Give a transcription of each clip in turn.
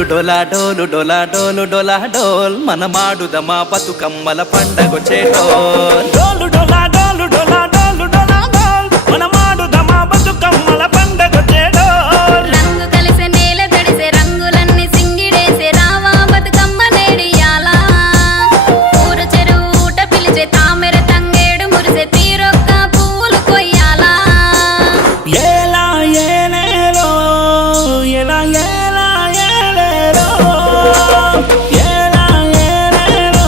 డోలు డోలా డోలు డోలా డోలు డోలా డోల్ మనమాడుదమా బతుకమ్మల పండగొచ్చే డోల్ డోలు డోలా డోలు డోలా డోలు డోలా డోల్ మనమాడుదమా బతుకమ్మల పండగొచ్చే డోల్ రంగు కలిసే నేల తడిసే రంగులన్నీ సింగిడేసే రావా బతుకమ్మ నేడియాలా ఊరు చెరువు ఊట పిలిచే తామెర తంగేడు మురిసే తీరొక్క పూలు కొయ్యాలా ఏలా ఏలేలో ఎలా ఏలా ఏలేలో ఏలా ఏలేలో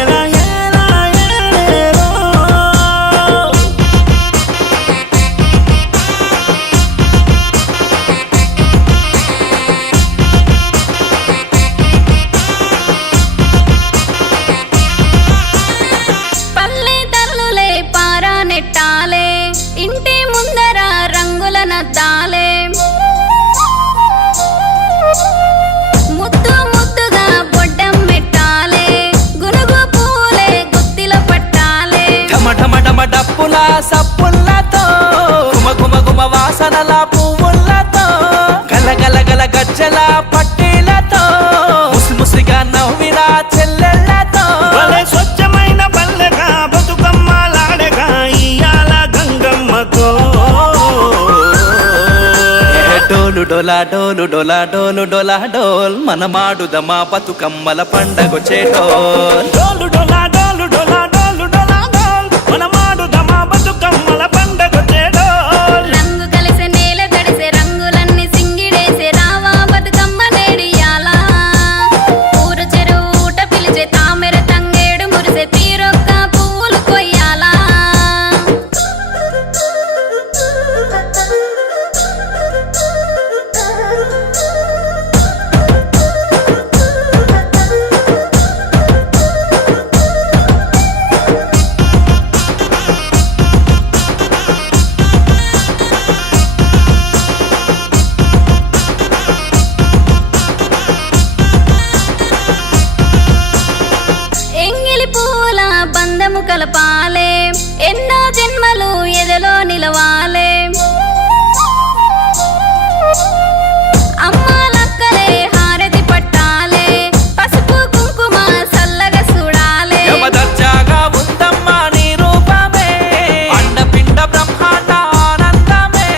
ఎలా ఏలా ఏలేలో పల్లె తల్లులే పారా నెట్టాలే ఇంటి ముందర రంగుల నద్దాలే ముద్దు ముద్దుగా బొడ్డం మెట్టాలే గునుగు పూలే గుత్తిలో పట్టాలే ఢమ ఢమ ఢమ డప్పుల సప్పులతో గుమ గుమ గుమ వాసనల పువ్వులతో గల గల గల గజ్జల పట్టీలతో ముసి ముసిగా నవ్విన చెల్లెళ్ళతో భలే స్వచ్ఛమైన పల్లెగా బతుకమ్మలాడగా ఇయ్యాల గంగమ్మతో డోలు డోలా డోలు డోలా డోలు డోలా డోల్ మనమాడుదమా బతుకమ్మల పండగొచ్చే డోల్ డోలు డోలా డోలు డోలా డోలు డోలా డోల్ మనమాడుదమా బతుకమ్మల పండగొచ్చే డోల్ రంగు కలిసే నేల తడిసే రంగులన్నీ సింగిడేసే రావా బతుకమ్మ నేడియాలా ఊరు చెరువు ఊట పిలిచే తామెర తంగేడు మురిసే తీరొక్క పూలు కొయ్యాలా ఎంగిలి పూల బంధము కలపాలే ఎన్నో జన్మలు ఎదలో నిలవాలే అమ్మాలక్కలే హారతి పట్టాలే పసుపు కుంకుమ సల్లగా చూడాలే యమదర్జాగా ఉందమ్మా నీ రూపమే అండపిండ బ్రహ్మాండ ఆనందమే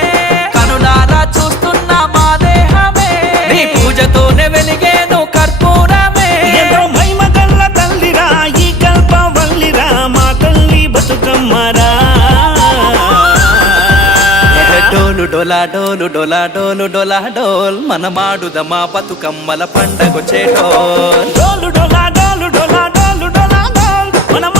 కనులారా చూస్తున్న మా దేహమే నీ పూజతోనే వెలిగేను కర్పూరమే ఎంతో మహిమగల్ల తల్లిరా ఈ కల్పవల్లిరా మా తల్లి బతుకమ్మరా డోలు డోలా డోలు డోలా డోలు డోలా డోల్ మనమాడుదమా బతుకమ్మల పండగొచ్చే డోల్ డోలు డోలా డోలు డోలా డోలు డోలా డోల్ మనమ